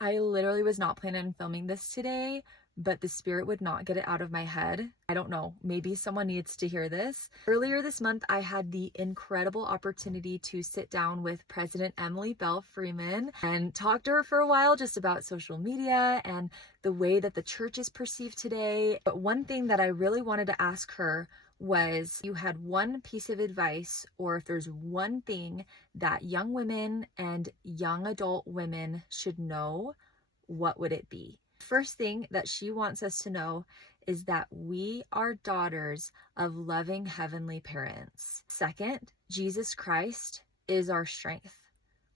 I literally was not planning on filming this today, but the spirit would not get it out of my head. I don't know, maybe someone needs to hear this. Earlier this month, I had the incredible opportunity to sit down with President Emily Belle Freeman and talk to her for a while just about social media and the way that the church is perceived today. But one thing that I really wanted to ask her was, you had one piece of advice, or if there's one thing that young women and young adult women should know, what would it be? First thing that she wants us to know is that we are daughters of loving heavenly parents. Second, Jesus Christ is our strength.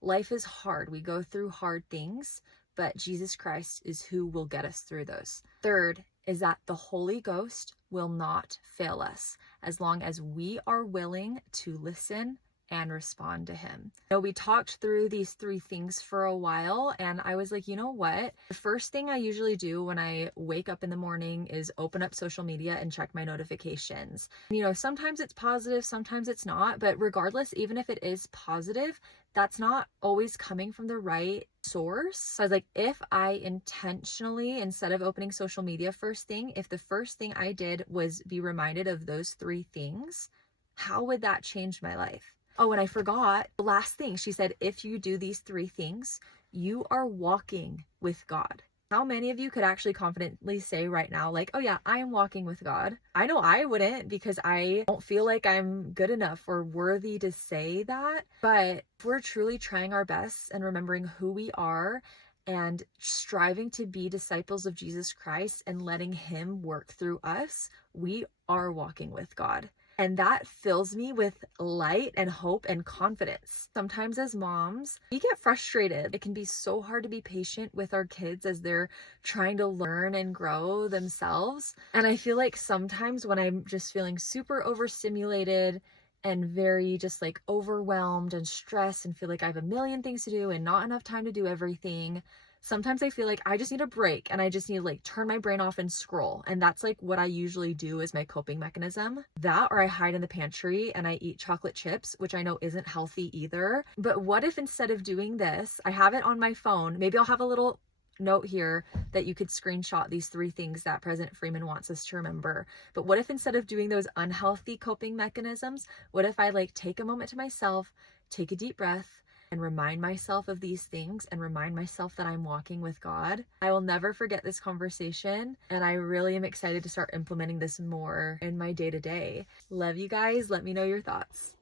Life is hard. We go through hard things, but Jesus Christ is who will get us through those. Third is that the Holy Ghost will not fail us as long as we are willing to listen and respond to him. We talked through these three things for a while, and I was like, you know what? The first thing I usually do when I wake up in the morning is open up social media and check my notifications. Sometimes it's positive, sometimes it's not, but regardless, even if it is positive, that's not always coming from the right source. So I was like, if I intentionally, instead of opening social media first thing, if the first thing I did was be reminded of those three things, how would that change my life? Oh, and I forgot the last thing. She said, if you do these three things, you are walking with God. How many of you could actually confidently say right now, like, oh yeah, I am walking with God? I know I wouldn't, because I don't feel like I'm good enough or worthy to say that. But if we're truly trying our best and remembering who we are and striving to be disciples of Jesus Christ and letting him work through us, we are walking with God. And that fills me with light and hope and confidence. Sometimes as moms, we get frustrated. It can be so hard to be patient with our kids as they're trying to learn and grow themselves. And I feel like sometimes when I'm just feeling super overstimulated and very just like overwhelmed and stressed and feel like I have a million things to do and not enough time to do everything, sometimes I feel like I just need a break and I just need to like turn my brain off and scroll. And that's like what I usually do as my coping mechanism. That, or I hide in the pantry and I eat chocolate chips, which I know isn't healthy either. But what if instead of doing this, I have it on my phone? Maybe I'll have a little note here that you could screenshot these three things that President Freeman wants us to remember. But what if instead of doing those unhealthy coping mechanisms, what if I like take a moment to myself, take a deep breath, and remind myself of these things and remind myself that I'm walking with God? I will never forget this conversation, and I really am excited to start implementing this more in my day-to-day. Love you guys. Let me know your thoughts.